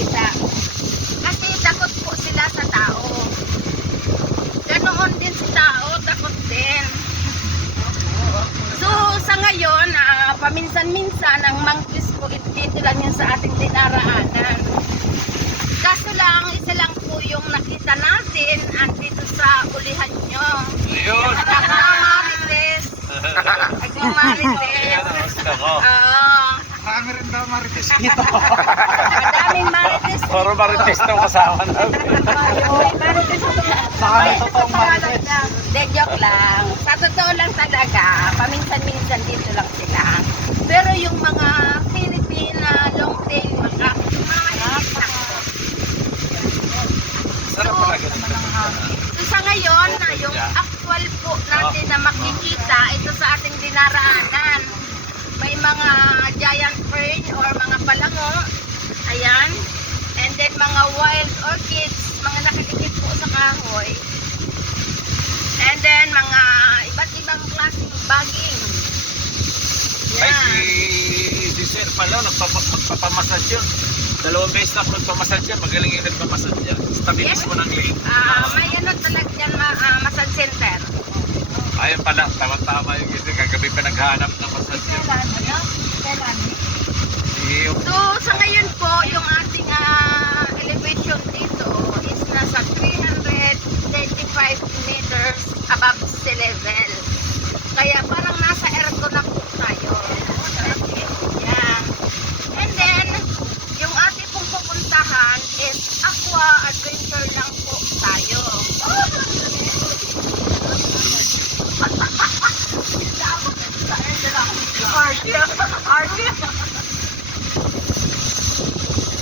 makikita. Kasi takot po sila sa tao. Ganoon din si tao, takot din. So sa ngayon, paminsan-minsan ang monkeys po, dito lang yun sa ating dinaraanan. Kaso lang, isa lang po yung nakita natin andito sa ulihan nyo. Yun. Marites. Marites. Marami rin daw marites dito. Madaming marites. Puro marites itong kasama namin. Saka may totoong marites. De, joke lang. Sa totoo lang talaga, paminsan-minsan dito lang sila. Pero yung mga Filipina, long tail, mga Sarap pala ganun. so sa ngayon, yung actual po natin na makikita, ito sa ating dinaraanan. May mga giant fern or mga palango. Ayan. And then mga wild orchids, mga nakikita po sa kahoy. And then mga iba't ibang klaseng baging. Ay, Yan. si Sir pala, magpapamasad yun. 2 beses na ako nagpamasad yan. Magaling yung nagpamasad yan. Stabilis mo ng lake. May ano talaga dyan, massage center. Ayun pala, tama-tama yung isa. Kagabi pa naghahanap ng massage yan. So, sa ngayon po, yung ating elevation dito is nasa 335 meters above sea level. Kaya parang nasa aircon na po tayo. Yan. And then, yung ating pong pupuntahan is aqua adventure lang po tayo.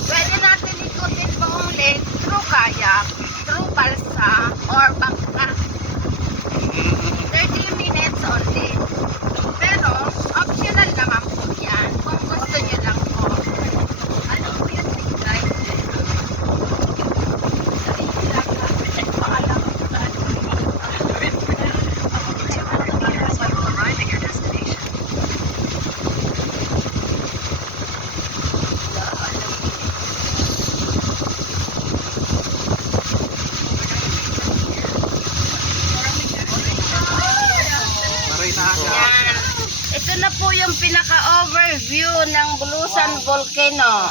Pwede natin ikutin buong lake through kayak, through balsa, or bangka. 30 minutes only. Pero, optional naman po yan kung gusto nyo lang po. Ano po yun, guys? Yan. Ito na po yung pinaka-overview ng Bulusan Volcano.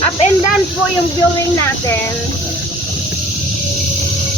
Up and down po yung viewing natin.